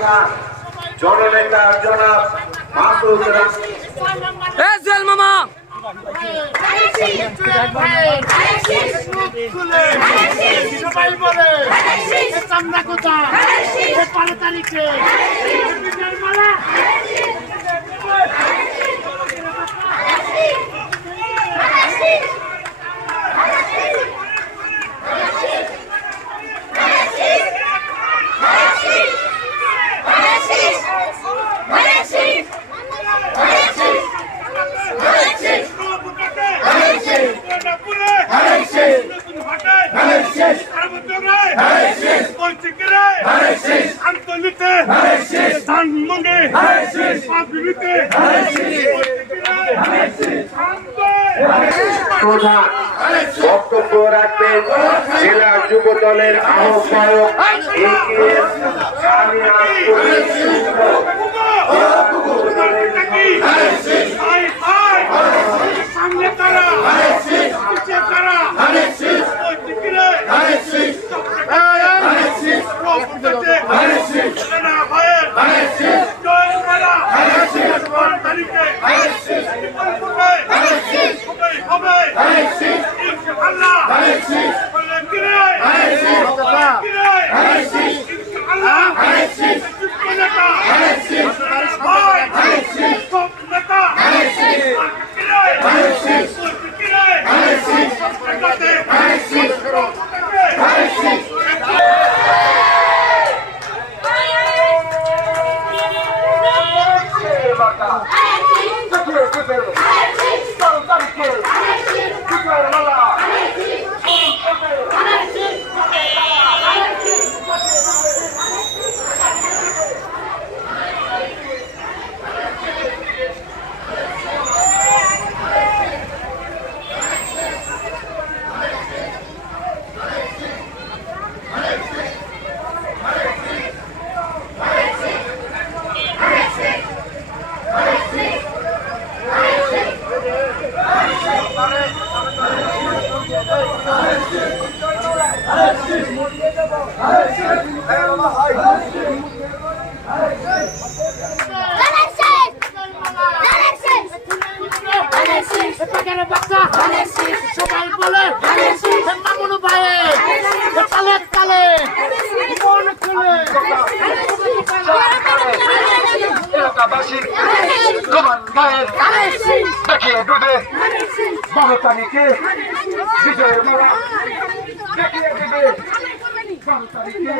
কথা জননেতা জনাব মাহফুজ জুয়েল মামা সবাই বলে চামড়া কোথা 12 তারিখে মালা প্রধান বক্তব্য রাখবেন জেলা যুব দলের আহ্বায়ক সামনে তারা সবাই বলে মামুন ভাই তালে তালে মন খুলে এলাকাবাসী তোমার মায়ের দেখিয়ে দেবে 12 তারিখে বিজয়ের মালা দেখিয়ে দেবে 12 তারিখে